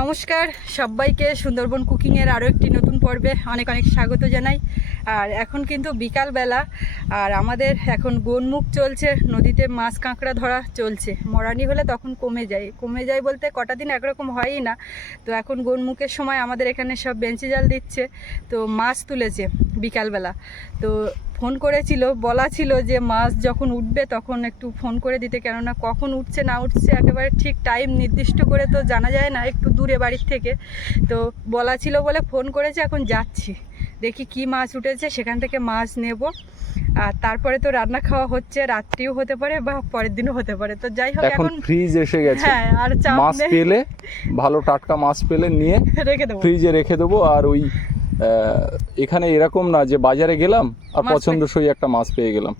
নমস্কার সবাইকে সুন্দরবন কুকিংয়ের আরও একটি নতুন পর্বে অনেক অনেক স্বাগত জানাই। আর এখন কিন্তু বিকালবেলা, আর আমাদের এখন গোনমুখ চলছে, নদীতে মাছ কাঁকড়া ধরা চলছে। মরানি হলে তখন কমে যায় বলতে কটা দিন একরকম হয়ই না। তো এখন গোনমুখের সময় আমাদের এখানে সব বেঞ্চি জাল দিচ্ছে, তো মাছ তুলেছে বিকালবেলা। তো ফোন করেছিল, বলা ছিল যে মাছ যখন উঠবে তখন একটু ফোন করে দিতে, কেননা কখন উঠছে না উঠছে একেবারে ঠিক টাইম নির্দিষ্ট করে তো জানা যায় না, একটু দূরে বাড়ির থেকে। তো বলা ছিল বলে ফোন করেছে, এখন যাচ্ছি, দেখি কি মাছ উঠেছে, সেখান থেকে মাছ নেব। আর তারপরে তো রান্না খাওয়া হচ্ছে, রাত্রিও হতে পারে বা পরের দিনও হতে পারে। তো যাই হোক, এখন ফ্রিজ এসে গেছে। হ্যাঁ, আর মাছ পেলে, ভালো টাটকা মাছ পেলে নিয়ে রেখে দেবো, ফ্রিজে রেখে দেবো। আর ওই এখানে এরকম না যে বাজারে গেলাম আর পছন্দসই একটা মাছ পেয়ে গেলাম,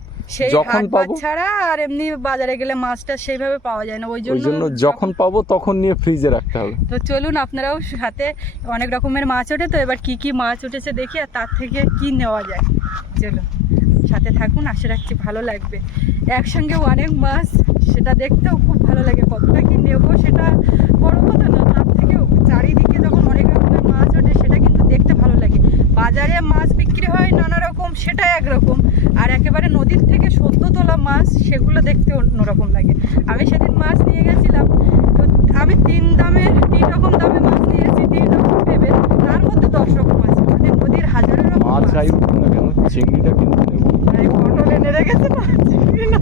যখন পাবো ছাড়া আর এমনি বাজারে গেলে মাছটা সেইভাবে পাওয়া যায় না, ওই জন্য যখন পাবো তখন নিয়ে ফ্রিজে রাখতে হবে। তো চলুন, আপনারাও সাথে অনেক রকমের মাছ ওঠে, তো এবার কি কি মাছ উঠেছে দেখি, আর তার থেকে কি নেওয়া যায়। চলুন সাথে থাকুন, আশা রাখছি ভালো লাগবে। একসঙ্গে অনেক মাছ, সেটা দেখতেও খুব ভালো লাগে। কতটা কি নেবো সেটা বড় কথা না, তার থেকেও চারিদিকে যখন অনেক রকমের মাছ ওঠে সেটা কিন্তু দেখতে ভালো লাগে। বাজারে মাছ বিক্রি হয় নানা রকম, সেটা একরকম, আর একেবারে নদীর থেকে সদ্য তোলা মাছ, সেগুলো দেখতে অন্যরকম লাগে। আমি সেদিন মাছ নিয়ে গেছিলাম, তো আমি তিন রকম দামে মাছ নিয়েছি, 3 রকম ভেবে, তার মধ্যে 10 রকম মাছ, মানে নদীর হাজারো রকম মাছ যাই উঠুক না কেন, চিংড়িটা কিন্তু নেবো। পটল এনে রেখেছে না, চিংড়ি না।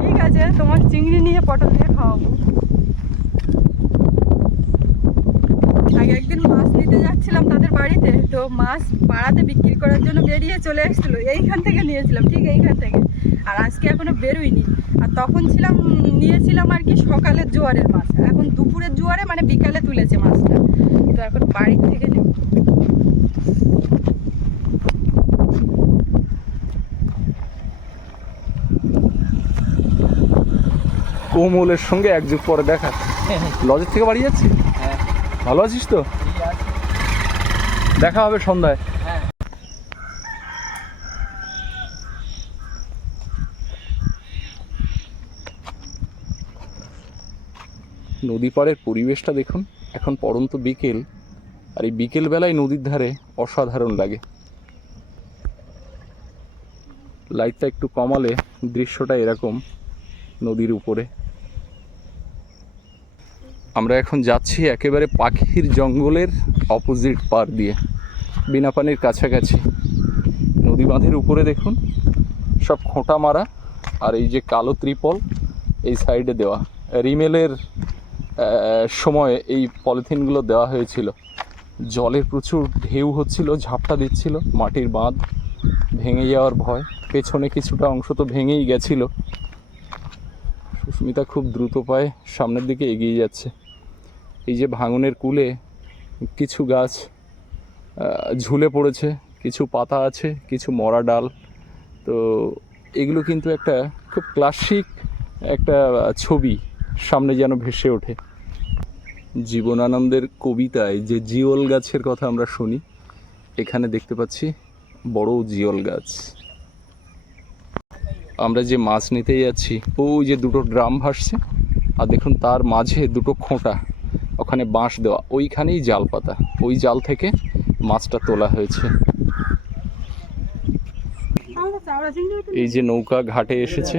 ঠিক আছে, তোমার চিংড়ি নিয়ে পটল দিয়ে খাওয়াবো। আগে একদিন মাছ নিতে যাচ্ছিলাম তাদের বাড়িতে, তো মাছ পাড়াতে বিক্রি করার জন্য বেরিয়ে চলে এসেছিল, এইখান থেকে নিয়েছিলাম, ঠিক এইখান থেকে। আর আজকে এখনো বেরোয়নি। আর তখন নিয়েছিলাম আর কি সকালের জোয়ারের মাছ, এখন দুপুরের জোয়ারে মানে বিকালে তুলেছে মাছটা, তো এখন বাড়ির থেকে নেব। কোমলের সঙ্গে এক যুগ পরে দেখা। লজের থেকে বাড়ি যাচ্ছি। ভালো আছিস তো? দেখা হবে সন্ধ্যায়। নদী পাড়ের পরিবেশটা দেখুন, এখন পড়ন্ত বিকেল, আর এই বিকেল বেলায় নদীর ধারে অসাধারণ লাগে। লাইটটা একটু কমালে দৃশ্যটা এরকম নদীর উপরে। আমরা এখন যাচ্ছি একেবারে পাখির জঙ্গলের অপোজিট পার দিয়ে, বিনাপানির কাছাকাছি। নদী বাঁধের উপরে দেখুন সব খোঁটা মারা, আর এই যে কালো ত্রিপল এই সাইডে দেওয়া, রিমেলের সময় এই পলিথিনগুলো দেওয়া হয়েছিল। জলের প্রচুর ঢেউ হচ্ছিল, ঝাপটা দিচ্ছিল, মাটির বাঁধ ভেঙে যাওয়ার ভয়। পেছনে কিছুটা অংশ তো ভেঙেই গেছিল। সুস্মিতা খুব দ্রুত পায়ে সামনের দিকে এগিয়ে যাচ্ছে। এই যে ভাঙনের কূলে কিছু গাছ ঝুলে পড়েছে, কিছু পাতা আছে, কিছু মরা ডাল। তো এগুলো কিন্তু একটা খুব ক্লাসিক একটা ছবি সামনে যেন ভেসে ওঠে। জীবনানন্দের কবিতায় যে জিওল গাছের কথা আমরা শুনি, এখানে দেখতে পাচ্ছি বড় জিওল গাছ। আমরা যে মাছ নিতে যাচ্ছি, ওই যে দুটো ড্রাম ভাসছে, আর দেখুন তার মাঝে দুটো খোঁটা, ওখানে বাঁশ দেওয়া, ওইখানেই জাল পাতা, ওই জাল থেকে মাছটা তোলা হয়েছে। এই যে নৌকা ঘাটে এসেছে।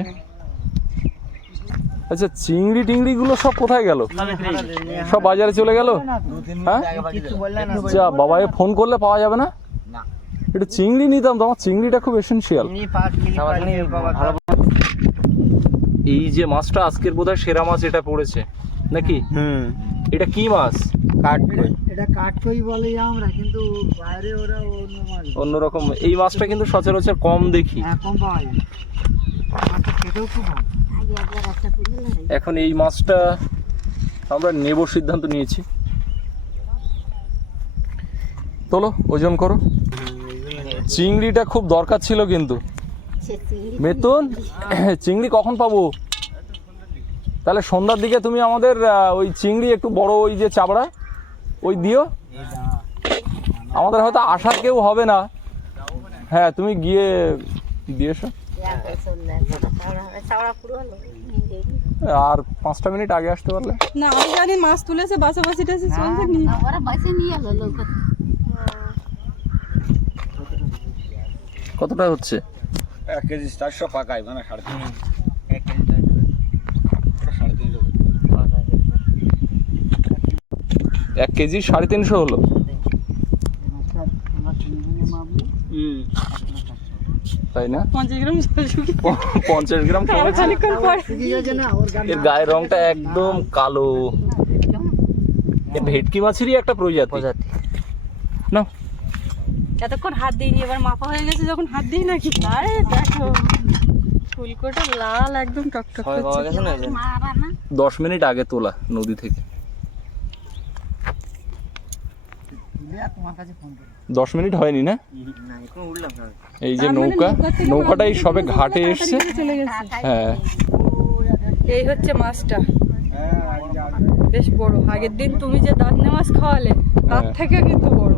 আচ্ছা, চিংড়ি টিংড়িগুলো সব কোথায় গেল? সব বাজারে চলে গেল? হ্যাঁ, আচ্ছা, বাবাকে ফোন করলে পাওয়া যাবে না? একটু চিংড়ি নিতাম তো, আমার চিংড়িটা খুব এসেনশিয়াল। এই যে মাছটা আজকের বোধহয় সেরা মাছ এটা পড়েছে নাকি? এটা কি মাছ? কাঠকই। এটা কাঠকই বলে আমরা, কিন্তু বাইরে ওরা অন্যরকম। এই মাছটা কিন্তু সচরাচর কম দেখি, কম পাওয়া যায়। মাছটা খেতেও খুব ভালো। এখন এই মাছটা আমরা নেব সিদ্ধান্ত নিয়েছি। তোলো, ওজন করো। চিংড়িটা খুব দরকার ছিল কিন্তু। বেতন চিংড়ি কখন পাবো? তাহলে সন্ধ্যার দিকে তুমি আমাদের ওই চিংড়ি একটু বড়, ওই যে চাবড়া, ওই দিও। আমাদের হয়তো আসার কেউ হবে না। হ্যাঁ, তুমি গিয়ে দিয়ে এসো। আর 5টা মিনিট আগে আসতে পারলে। না আমি জানি মাছ তুলেছে, বাছাবাছি টাছি চলছে নি। ওরা বাইসে নিয়ে এলো লোক। কতটা হচ্ছে? 1 কেজি 400 পাকাই মানে 350। 1 কেজি 350 1 কেজি 350 হলো। তাই না? 50 গ্রাম শুকি 50 গ্রাম আর কমেছে। খানিকক্ষণ পরে এর গায়ের রংটা একদম কালো। এ ভেটকি মাছেরই একটা প্রজাতি না? এতক্ষণ হাত দিইনি, এবার মাপা হয়ে গেছে যখন হাত দিই নাকি। আরে দেখো ফুলকোটা লাল একদম টকটক করছে। মারা না 10 মিনিট আগে তোলা নদী থেকে। তোমার কাছে ফোন করি 10 মিনিট হয়নি না? না এখন উঠলাম না। এই যে তার মানে নৌকা, নৌকা থেকে নৌকাটাই মাছ সবে ধরতে ঘাটে ধরতে এসছে। তাড়াতাড়ি চলে গেছে। হ্যাঁ, এই হচ্ছে মাছটা, হ্যাঁ আজকে বেশ বড়। আগের দিন তুমি যে দাঁতনে মাছ খাওয়ালে তার হ্যাঁ। থেকে কিন্তু বড়।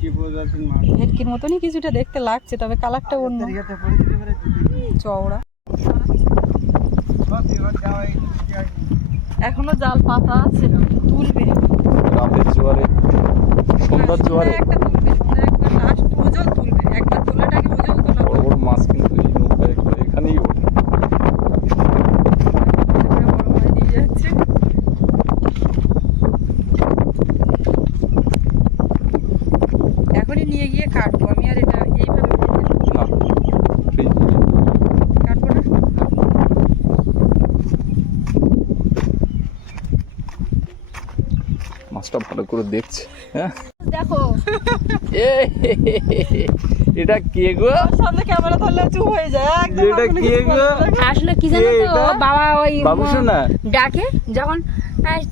কি প্রজাতির মাছ? ভেটকির মতনই কিছুটা দেখতে লাগছে, তবে কালারটা অন্য, দরিয়াতে পড়েছিল এবারে চওড়া। সব বিভাগ যাওয়া এই এখনো জাল পাতা আছে, তুলবে রাতের জোয়ারে, সন্ধ্যার জোয়ারে একটা তুলবে, সন্ধ্যায় একবার লাস্ট ওজল তুলবে, একবার তোলাটাকে ওজল তোলা বড় বড় মাছ কিন্তু এই নৌকায় করে এখানেই ওঠে। বড় মাছ নিয়ে যাচ্ছে। এখনই নিয়ে গিয়ে কাটবো আমি, আর এটা এইভাবে ভেজে না, ফ্রিজ কাটবো না। মাছটা ভালো করে দেখছে। হ্যাঁ, দেখো এ এটা কে গো? সামনে ক্যামেরা ধরলে চুপ হয়ে যায় একদম। এটা এখনই কে কিছু গো? বলতে লাগে। আসলে কি জানো কে তো, এটা? বাবা ওই বাবু শোনা? ডাকে যখন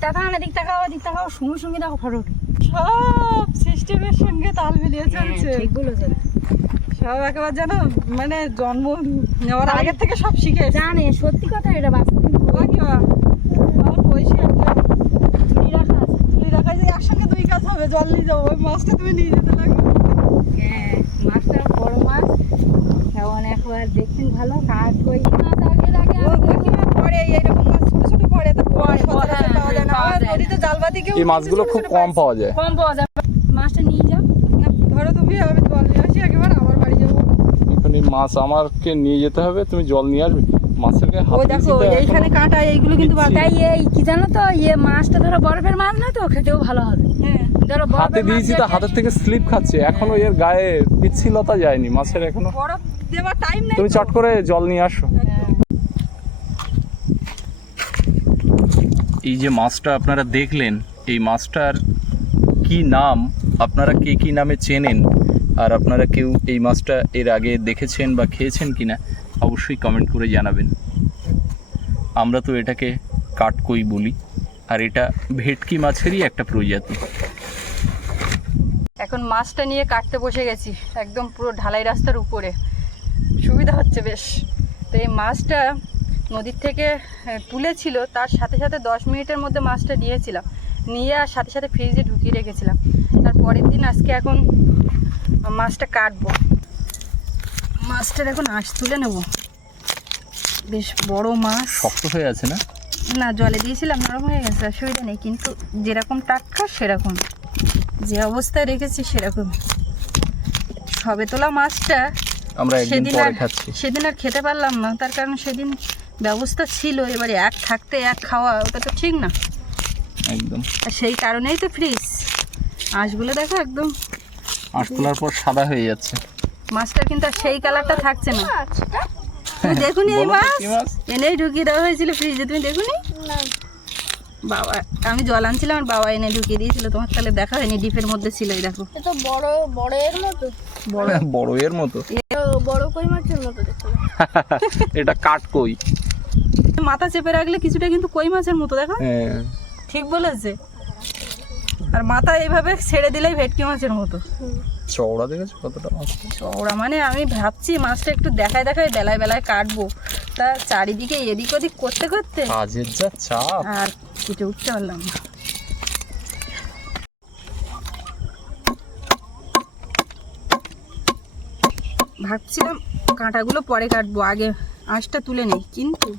তাকাও না, দিক তাকাও সঙ্গে সঙ্গে দেখো ফটো ওঠে। সব সিস্টেমের সঙ্গে তাল মিলিয়ে চলছে। ঠিক বলেছেন, সব একেবারে যেন মানে জন্ম নেওয়ার আগের থেকে সব শিখে এসেছে। জানে সত্যি কথা, এটা বাস্তব কিন্তু কাকিমা, আমার পয়সা একটা তুলি রাখা আছে। তুলি রাখা যে একসঙ্গে 2 কাজ হবে, জল নিয়ে যাবো, ওই মাছটা তুমি নিয়ে যেতে লাগবে। হ্যাঁ, মাছটা বড় মাছ, এখন একবার দেখছেন ভালো কাজ কই মাছ আগের আগে ও কাকিমা পরে এইরকম মাছ ছোট ছোট পরে, তো পরে, সচরাচর পাওয়া যায় না। পাওয়া আমার যায় না। নদীতে জালবাতি কেউ এই মাছগুলো খুব কম পাওয়া যায়। কম পাওয়া যায়, মাছটা নিয়ে যাও। না, ধরো তুমি, আমি জল নিয়ে আসি একেবারে আমার বাড়ি যাবো। এখানে মাছ আমাকে নিয়ে যেতে হবে, তুমি জল নিয়ে আসবে। মাছের গায়ে হাত ওই দিয়েছি দেখো তো এখনো। এইখানে কাঁটা, এইগুলো কিন্তু দিচ্ছি। তাই এই কি জানো তো, মাছটা ধরো বরফের মাছ না তো, খেতেও ভালো হবে। হ্যাঁ ধরো হাতে বরফের মাছ দিয়েছি তো হাতের থেকে স্লিপ খাচ্ছে, এখনো এর গায়ে পিচ্ছিলতা যায়নি মাছের এখনো। বরফ দেওয়ার টাইম নেই তুমি তো। চট করে জল নিয়ে আসো। এই যে মাছটা আপনারা দেখলেন, এই মাছটার কি নাম, আপনারা কে কি নামে চেনেন, আর আপনারা কেউ এই মাছটা এর আগে দেখেছেন বা খেয়েছেন কিনা অবশ্যই কমেন্ট করে জানাবেন। আমরা তো এটাকে কাটকই বলি, আর এটা ভেটকি মাছেরই একটা প্রজাতি। এখন মাছটা নিয়ে কাটতে বসে গেছি, একদম পুরো ঢালাই রাস্তার উপরে, সুবিধা হচ্ছে বেশ। তো এই মাছটা নদীর থেকে তুলেছিল, তার সাথে সাথে 10 মিনিটের মধ্যে মাছটা নিয়েছিলাম, নিয়ে আর সাথে সাথে ফ্রিজে ঢুকিয়ে রেখেছিলাম। তার পরের দিন আজকে এখন মাছটা কাটবো। মাছটার এখন আঁশ তুলে নেব, বেশ বড় মাছ। শক্ত হয়ে আছে না? না, জলে দিয়েছিলাম, নরম হয়ে গেছে, অসুবিধা নেই, কিন্তু যেরকম টাটকা সেরকম, যে অবস্থায় রেখেছি সেরকম। সবে তোলা মাছটা আমরা একদিন পরে খাচ্ছি। সেদিন আর খেতে পারলাম না, তার কারণ সেদিন ব্যবস্থা ছিল, এবারে এক থাকতে এক খাওয়া, ওটা তো ঠিক না। একদম আর সেই কারণেই তো ফ্রিজ। আঁশগুলো দেখো একদম, আঁশ তোলার পর সাদা হয়ে যাচ্ছে। মাছটার কিন্তু আর সেই কালারটা থাকছে না। তুমি দেখুনি এই বলো তো মাছ কি মাছ? এনেই ঢুকিয়ে দেওয়া হয়েছিল ফ্রিজে, তুমি দেখুনি? বাবা, আমি জল আনছিলাম, আর বাবা এনে ঢুকিয়ে দিয়েছিল, তোমার তাহলে দেখা হয়নি, ডিপের মধ্যে ছিল। এই দেখো, এটা বড় বড় এর মতো, বড় এর মতো। বড় কই মাছের মতো দেখতে। এটা কাটকই। মাথা চেপে রাখলে কিছুটা কিন্তু কই মাছের মতো, দেখো। হ্যাঁ, ঠিক বলেছে। আর মাথা এইভাবে ছেড়ে দিলেই ভেটকি মাছের মতো চওড়া দেখেছো কতটা মাছ? চওড়া। মানে আমি ভাবছি মাছটা একটু দেখায় দেখায় বেলায় বেলায় কাটবো, তা চারিদিকে এদিক ওদিক করতে করতে কাজের যা চাপ। আর কেটে উঠতে পারলাম না। ভাবছিলাম কাঁটাগুলো পরে কাটবো, আগে আঁশটা তুলে নেই, কিন্তু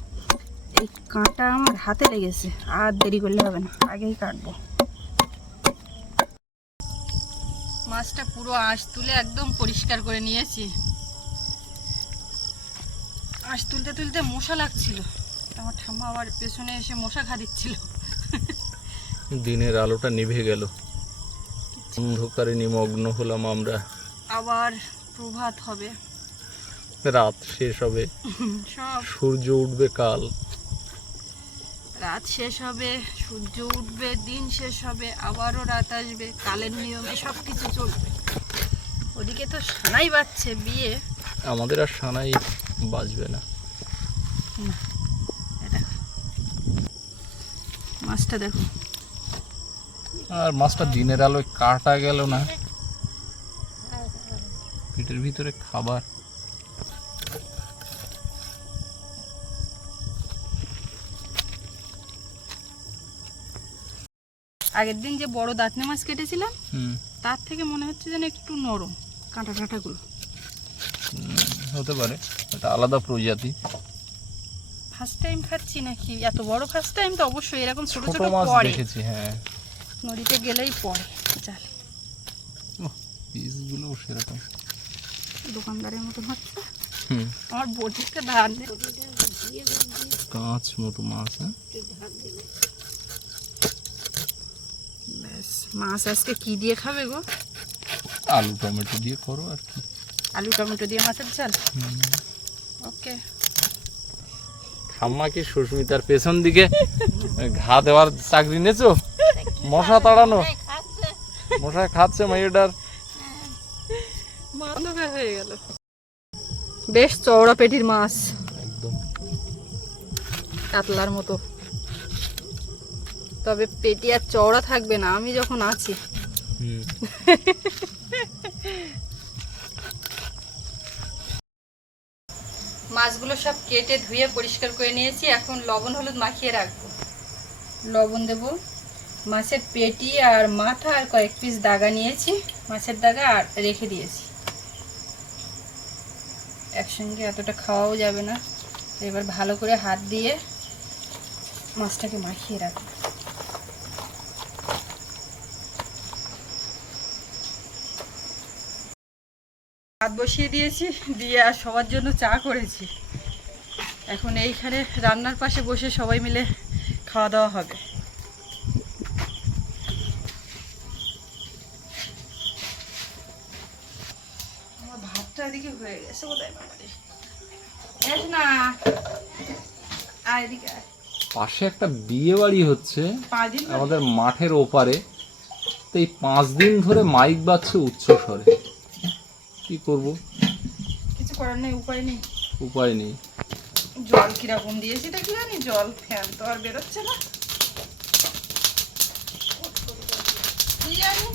এই কাঁটা আমার হাতে লেগেছে, আর দেরি করলে হবে না, আগেই কাটবো। মাছটা পুরো আঁশ তুলে একদম পরিষ্কার করে নিয়েছি। আঁশ তুলতে তুলতে মশা লাগছিল, আমার ঠাম্মা আবার পেছনে এসে মশা খা দিচ্ছিল। দিনের আলোটা নিভে গেল, অন্ধকারে নিমগ্ন হলাম আমরা। আবার প্রভাত হবে, রাত শেষ হবে, সব সূর্য উঠবে কাল। রাত শেষ হবে, সূর্য উঠবে, দিন শেষ হবে, আবারও রাত আসবে, কালের নিয়মে সব কিছু চলবে। ওদিকে তো সানাই বাজছে বিয়ে, আমাদের আর সানাই বাজবে না। দেখো মাছটা, দেখো আর মাছটা দিনের আলোয় কাটা গেল না, পেটের ভিতরে খাবার। আগের দিন যে বড় দাঁতনে মাছ কেটেছিলাম, হুম, তার থেকে মনে হচ্ছে যেন একটু নরম কাঁটা কাঁটাগুলো। হতে পারে, এটা আলাদা প্রজাতি। ফার্স্ট টাইম খাচ্ছি নাকি, এত বড় ফার্স্ট টাইম তো অবশ্যই, এরকম ছোট ছোট ছোট মাছ পড়ে, দেখেছি, হ্যাঁ। নদীতে গেলেই পড়ে জালে। পিসগুলো সেরকম দোকানদারের মতো হচ্ছে। হুম, আমার বটিতে ধান কাঁচ মতো মাছ। হ্যাঁ, ব্যাস, মাছ আজকে কি দিয়ে খাবে গো? আলু টমেটো দিয়ে করো আর কি। আলু টমেটো দিয়ে মাছের ঝাল, ওকে। ঠাম্মা কি সুস্মিতার পেছন দিকে ঘা দেওয়ার চাকরি নেছো? মশা তাড়ানো, মশা খাচ্ছে মেয়েটার। অন্ধকার হয়ে গেল। বেশ চওড়া পেটির মাছ, একদম কাতলার মতো, তবে পেটি আর চওড়া থাকবে না আমি যখন আছি। হুম, মাছগুলো সব কেটে ধুয়ে পরিষ্কার করে নিয়েছি, এখন লবণ হলুদ মাখিয়ে রাখবো। লবণ দেব, মাছের পেটি আর মাথা আর কয়েক পিস দাগা নিয়েছি, মাছের দাগা, আর রেখে দিয়েছি। একসঙ্গে এতটা খাওয়াও যাবে না, এবার ভালো করে হাত দিয়ে মাছটাকে মাখিয়ে রাখবো। ভাত বসিয়ে দিয়েছি, দিয়ে আর সবার জন্য চা করেছি। এখন এইখানে রান্নার পাশে বসে সবাই মিলে খাওয়া দাওয়া হবে। আমার ভাতটা এদিকে হয়ে গেছে বোধহয়, না এদিকে পাশে একটা বিয়ে বাড়ি হচ্ছে 5 দিন আমাদের মাঠের ওপারে। তো এই 5 দিন ধরে মাইক বাজছে উচ্চ স্বরে। কি করব, কিছু করার নেই, উপায় নেই। উপায় নেই। জল কিরকম দিয়েছি তা কি জানি, জল ফ্যান তো আর বেরোচ্ছে না, কি জানি।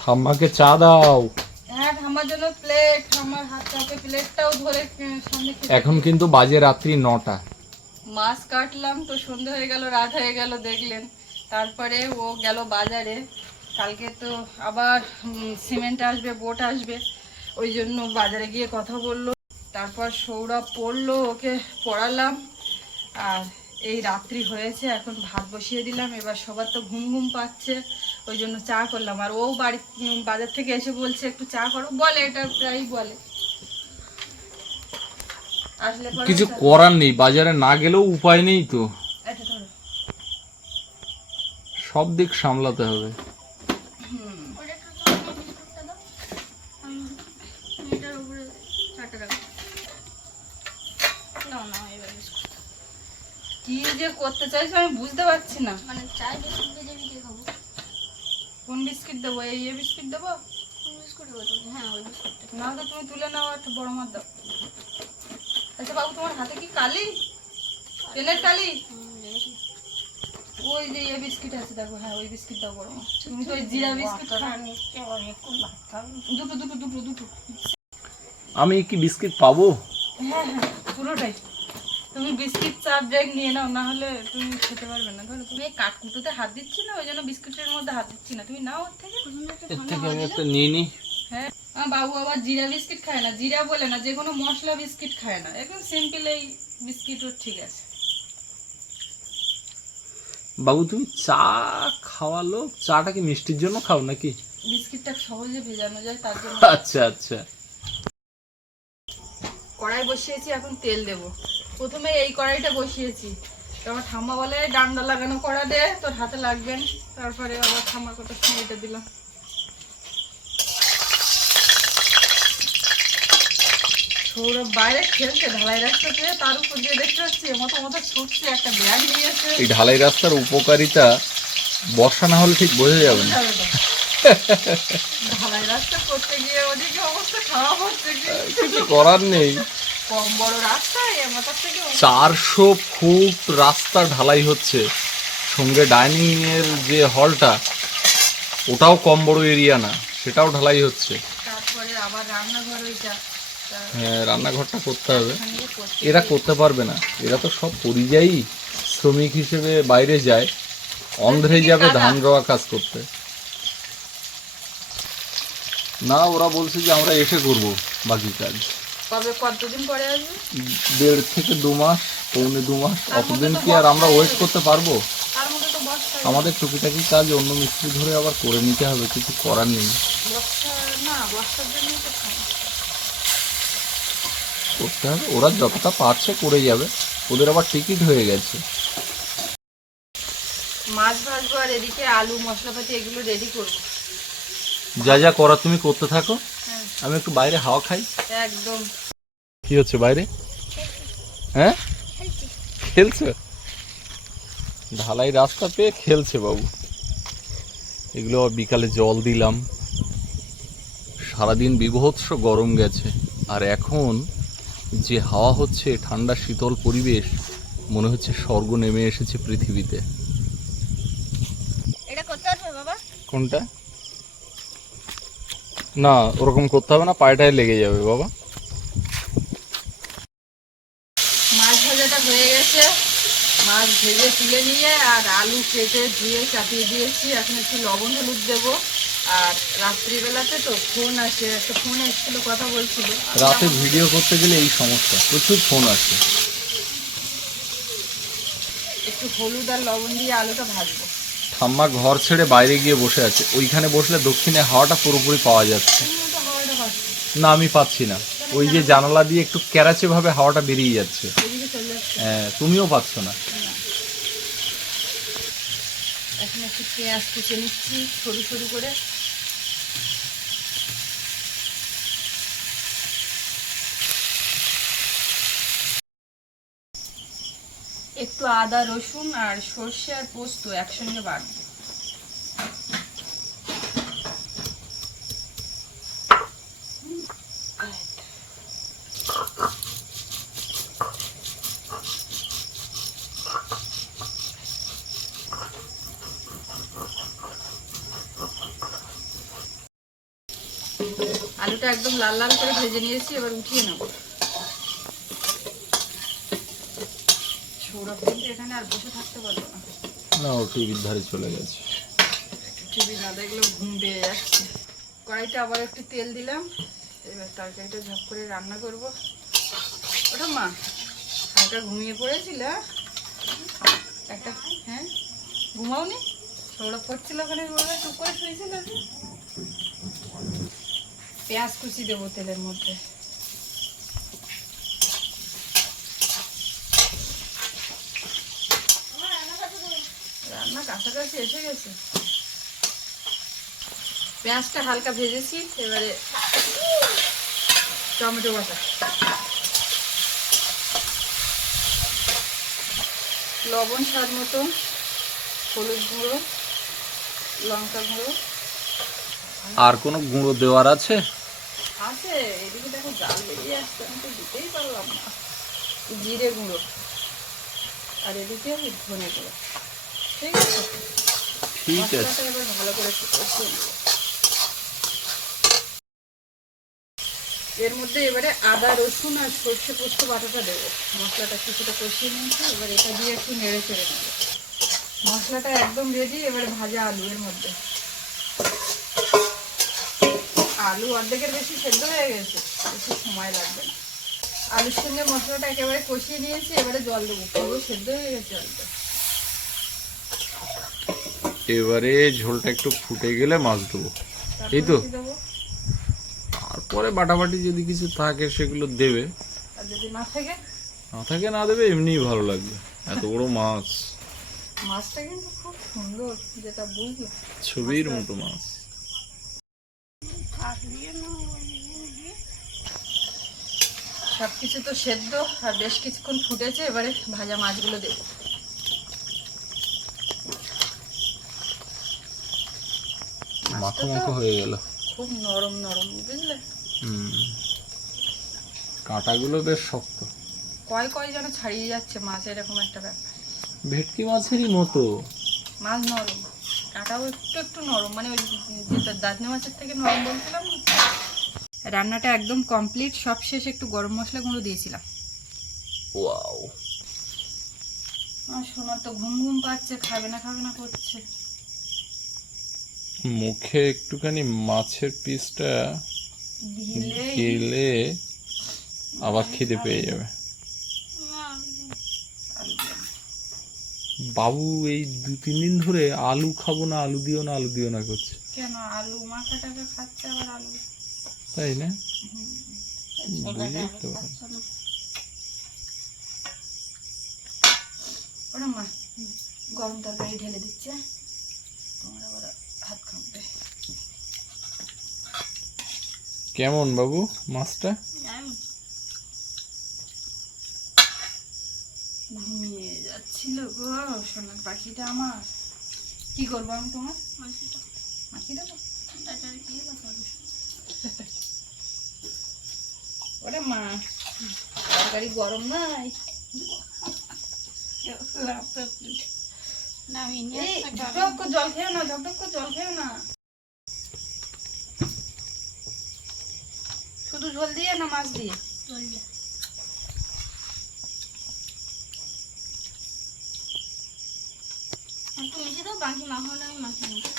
ঠাম্মাকে চা দাও। হ্যাঁ, আমার জন্য প্লেট, আমার হাত চাপে প্লেটটাও ধরে সামনে খেতে। এখন কিন্তু বাজে রাত্রি 9টা। মাছ কাটলাম তো সন্ধে হয়ে গেল, রাত হয়ে গেল দেখলেন। তারপরে ও গেল বাজারে, কালকে তো আবার সিমেন্ট আসবে, বোট আসবে, ওই জন্য বাজারে গিয়ে কথা বললো। তারপর সৌরভ পড়লো, ওকে পড়ালাম, আর এই রাত্রি হয়েছে, এখন ভাত বসিয়ে দিলাম। এবার সবার তো ঘুম ঘুম পাচ্ছে, ওই জন্য চা করলাম। আর ও বাড়ি বাজার থেকে এসে বলছে একটু চা করো, বলে, এটা প্রায়ই বলে। আসলে পরে কিছু করার নেই, বাজারে না গেলেও উপায় নেই তো, এটা ধরো। সব দিক সামলাতে হবে। কি যে করতে চাইছো আমি বুঝতে পারছি না। মানে চাই বিস্কুট ভেজে দিয়ে খাবো। কোন বিস্কিট দেবো? এই বিস্কিট দেবো? কোন বিস্কুট দেবো তুমি? হ্যাঁ ওই বিস্কুটটা। না তো তুমি তুলে নাও, একটু বড় মাছ দাও। আচ্ছা বাবু, তোমার হাতে কি কালি, পেনের কালি? ওই যে এই বিস্কিট আছে দেখো, হ্যাঁ ওই বিস্কিট দাও বড় মাছ। তুমি তো ওই জিরা বিস্কিট খাও। দুটো দুটো দুটো দুটো। আমি কি বিস্কিট পাবো? হ্যাঁ হ্যাঁ, পুরোটাই। তুমি বিস্কিট 4 ব্রেক নিয়ে নাও, না হলে তুমি খেতে পারবে না। ধরো তুমি এই কাঠকুটোতে হাত দিচ্ছি না, ওই জন্য বিস্কুটের মধ্যে হাত দিচ্ছি না, তুমি নাও ওর থেকে। এর থেকে আমি একটা নিয়ে নিই। হ্যাঁ বাবু আবার জিরা বিস্কিট খায় না, জিরা বলে না, যে কোনো মশলা বিস্কিট খায় না, একদম সিম্পল এই বিস্কিটও ঠিক আছে। বাবু তুমি চা খাওয়ালো, চাটা কি মিষ্টির জন্য খাও নাকি? বিস্কিটটা সহজে ভেজানো যায় তার জন্য। আচ্ছা আচ্ছা। কড়াই বসিয়েছি, এখন তেল দেব। প্রথমে এই কড়াইটা বসিয়েছি, তো আমার ঠাম্মা বলে ডান্ডা লাগানো কড়া দে, তোর হাতে লাগবেন। তারপরে আবার ঠাম্মার কথা শুনে এটা দিলাম। সৌরভ বাইরে খেলছে ঢালাই রাস্তা পেয়ে, তার উপর দিয়ে দেখতে পাচ্ছি মতো মতো ছুটছে, একটা ব্যাগ নিয়েছে। এই ঢালাই রাস্তার উপকারিতা বর্ষা না হলে ঠিক বোঝা যাবে না। ঢালাই রাস্তা করতে গিয়ে ওদিকে অবস্থা খারাপ হচ্ছে, কিছু করার নেই। কম বড় রাস্তায় মাথার থেকে 400 ফুট রাস্তা ঢালাই হচ্ছে, সঙ্গে ডাইনিং এর যে হলটা ওটাও কম বড় এরিয়া না, সেটাও ঢালাই হচ্ছে। তারপরে আবার রান্নাঘর ওইটা, হ্যাঁ, রান্নাঘরটা করতে হবে। ওখানে করতে এরা করতে পারবে না, এরা তো সব পরিযায়ী শ্রমিক হিসেবে বাইরে যায়, অন্ধ্রে যাবে ধান রোয়া কাজ করতে। না, ওরা বলছে যে আমরা এসে করব বাকি কাজ। কবে কতদিন পরে আসবে? 1.5 থেকে 2 মাস, পৌনে 2 মাস। অতদিন কি আর আমরা ওয়েট করতে পারবো? তার মধ্যে তো বর্ষা, আমাদের টুকিটাকি কাজ অন্য মিস্ত্রি ধরে আবার করে নিতে হবে, কিছু করার নেই। বর্ষা না, বর্ষার জন্যই তো খারাপ। করতে হবে, ওরা যতটা পারছে করে যাবে, ওদের আবার টিকিট হয়ে গেছে। মাছ ভাজবো আর এদিকে আলু মশলাপাতি এগুলো রেডি করবো। যা যা করা তুমি করতে থাকো, হ্যাঁ আমি একটু বাইরে হাওয়া খাই। একদম। কি হচ্ছে বাইরে? হ্যাঁ, খেলছে, ঢালাই রাস্তা পেয়ে খেলছে বাবু। এগুলো বিকালে জল দিলাম। সারাদিন বিভৎস গরম গেছে, আর এখন যে হাওয়া হচ্ছে, ঠান্ডা শীতল পরিবেশ, মনে হচ্ছে স্বর্গ নেমে এসেছে পৃথিবীতে। এটা করতে পারবে বাবা? কোনটা? না, ওরকম করতে হবে না, পায়েটায় লেগে যাবে বাবা। মাছ ভাজাটা হয়ে গেছে, মাছ ভেজে তুলে নিয়ে আর আলু কেটে ধুয়ে চাপিয়ে দিয়েছি। এখন একটু লবণ হলুদ দেবো। আর রাত্রিবেলাতে তো ফোন আসে, একটা ফোন এসেছিল, কথা বলছিল। রাতে ভিডিও করতে গেলে এই সমস্যা, প্রচুর ফোন আসে। একটু হলুদ আর লবণ দিয়ে আলুটা ভাজবো। ঠাম্মা ঘর ছেড়ে বাইরে গিয়ে বসে আছে, ওইখানে বসলে দক্ষিণে হাওয়াটা পুরোপুরি পাওয়া যাচ্ছে। তো হাওয়াটা ভাজবো, না, আমি পাচ্ছি না, ওই যে জানালা দিয়ে একটু ক্যারাচে ভাবে হাওয়াটা বেরিয়ে যাচ্ছে। এদিকে চলে যাচ্ছে। হ্যাঁ, তুমিও পাচ্ছ না। এখন একটু পেঁয়াজ কুচে নিচ্ছি সরু সরু করে। একটু আদা রসুন আর সর্ষে আর পোস্ত একসঙ্গে বাটবো। আলুটা একদম লাল লাল করে ভেজে নিয়েছি, এবার উঠিয়ে নেব। সৌরভ কিন্তু এখানে আর বসে থাকতে পারবো না, না, ও টিভির ধারে চলে গেছে। টিভি না দেখলেও ঘুম পেয়ে যাচ্ছে। কড়াইতে আবার একটু তেল দিলাম, এবার তরকারিটা ঝপ করে রান্না করব। ওটা মা হালকা ঘুমিয়ে পড়েছিল একটা। হ্যাঁ, ঘুমাওনি? সৌরভ পড়ছিল ওখানে, চুপ করে শুয়েছিল। পেঁয়াজ কুচি দেবো তেলের মধ্যে। রান্না কাছাকাছি এসে গেছে। পেঁয়াজটা হালকা ভেজেছি, এবারে টমেটো বাটা, লবণ স্বাদ মতো, হলুদ গুঁড়ো, লঙ্কা গুঁড়ো। আর কোনো গুঁড়ো দেওয়ার আছে? আছে, এদিকে দেখো জাল বেরিয়ে আসছে, আমি তো দিতেই পারলাম না। জিরে গুঁড়ো আর এদিকে ধনে গুঁড়ো। ঠিক আছে, ঠিক আছে। মশলাটা এবার ভালো করে কষিয়ে নেব। এর মধ্যে এবারে আদা রসুন আর সর্ষে পোস্ত বাটাটা দেবো। মশলাটা কিছুটা কষিয়ে নিয়েছি, এবার এটা দিয়ে একটু নেড়ে চেড়ে নেব। মশলাটা একদম রেডি, এবারে ভাজা আলু এর মধ্যে। আলু অর্ধেকের বেশি সেদ্ধ হয়ে গেছে, বেশি সময় লাগবে না। আলুর সঙ্গে মশলাটা একেবারে কষিয়ে নিয়েছি, এবারে জল দেবো, পুরো সেদ্ধ হয়ে গেছে আলুটা। এবারে ঝোলটা একটু ফুটে গেলে মাছ দেবো, তারপরে এই তো। কি দেবো? তারপরে বাটাবাটি যদি কিছু থাকে সেগুলো দেবে, আর যদি না থাকে? না থাকে না দেবে, এমনিই ভালো লাগবে। এত বড় মাছ, মাছটা কিন্তু খুব সুন্দর, যেটা বুঝলাম। ছবির মতো মাছ। সবকিছু তো সেদ্ধ আর বেশ কিছুক্ষণ ফুটেছে, এবারে ভাজা মাছগুলো দেবো। মাখো মাখো হয়ে গেল। খুব নরম নরম, বুঝলে? কাঁটাগুলো বেশ শক্ত, কয় যেন ছাড়িয়ে যাচ্ছে মাছ, এরকম একটা ব্যাপার। ভেটকি মাছেরই মতো। মাছ নরম, কাঁটাও একটু একটু নরম, মানে ওই যেটা দাঁতনে মাছের থেকে নরম বলছিলাম না। রান্নাটা একদম কমপ্লিট, সব শেষে একটু গরম মশলা গুঁড়ো দিয়েছিলাম। ওয়াও, আর সোনার তো ঘুম ঘুম পাচ্ছে, খাবে না করছে। মুখে একটুখানি মাছের পিসটা গেলে আবার খিদে পেয়ে যাবে। বাবু এই 2-3 দিন ধরে আলু খাবো না, আলু দিও না, আলু দিও না করছে। কেন আলু মাখা টাকা খাচ্ছে আবার আলু? তাই না? বুঝতে পারি। ওরা মা গরম তরকারি ঢেলে দিচ্ছে, তোমার আবার হাত কাঁপবে। কেমন বাবু মাছটা? ঘুমিয়ে যাচ্ছিল গো সোনার পাখিটা আমার। কি করবো আমি তোমার? মাখি দেবো? ওরে মা, তরকারি গরম নাই? এই ঝকঝক করে জল খেও না, ঝকঝক করে জল খেও না। শুধু ঝোল দিয়ে না মাছ দিয়ে? একটু মিশিয়ে দাও, বাকি মাখানো আমি মাখিয়ে নেবো।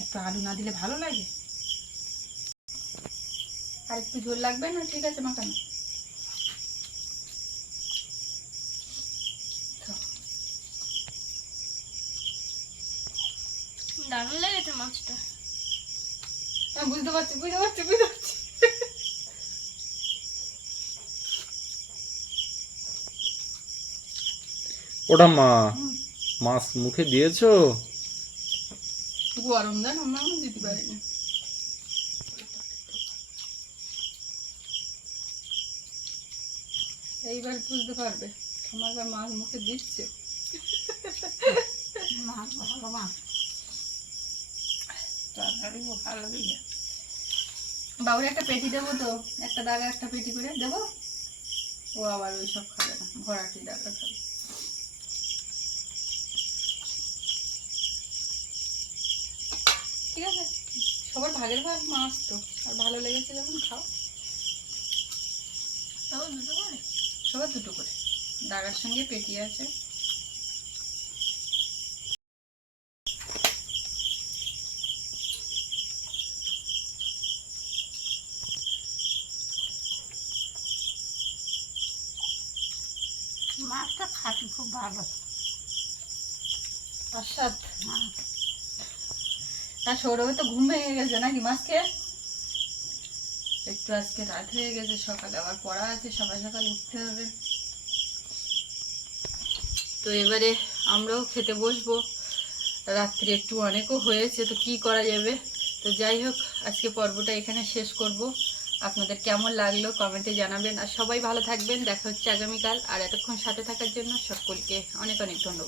একটু আলু না দিলে ভালো লাগে? আর একটু ঝোল লাগবে না? ঠিক আছে মাখানো। দারুণ লেগেছে মাছটা। আমি বুঝতে পারছি। ওটা মাছ মুখে দিয়েছো? গরম দেন, আমরা দিতে পারি না। এইবার বুঝতে পারবে আমার মাছ মুখে দিচ্ছে। মাছ ভালো মাছ। ভালো লাগে। বাবুর একটা পেটি দেবো তো, একটা দাগা একটা পেটি করে দেবো। ও আবার ওই সব খাবে না, ভরাটি দাগা খাবে। ঠিক আছে, সবার ভাগের ভাগ মাছ তো, আর ভালো লেগেছে যখন খাও। সবার দুটো করে, দাগার সঙ্গে পেটি আছে। মাছটা খাচ্ছি খুব ভালো। আসাদ, আর সৌরভে তো ঘুম ভেঙে গেছে নাকি মাছ খেয়ে? একটু আজকে রাত হয়ে গেছে, সকালে আবার পড়া আছে, সকাল সকাল উঠতে হবে। তো এবারে আমরাও খেতে বসবো, রাত্রি একটু অনেকও হয়েছে, তো কি করা যাবে। তো যাই হোক, আজকে পর্বটা এখানে শেষ করব। আপনাদের কেমন লাগলো কমেন্টে জানাবেন, আর সবাই ভালো থাকবেন। দেখা হচ্ছে আগামীকাল। আর এতক্ষণ সাথে থাকার জন্য সকলকে অনেক অনেক ধন্যবাদ।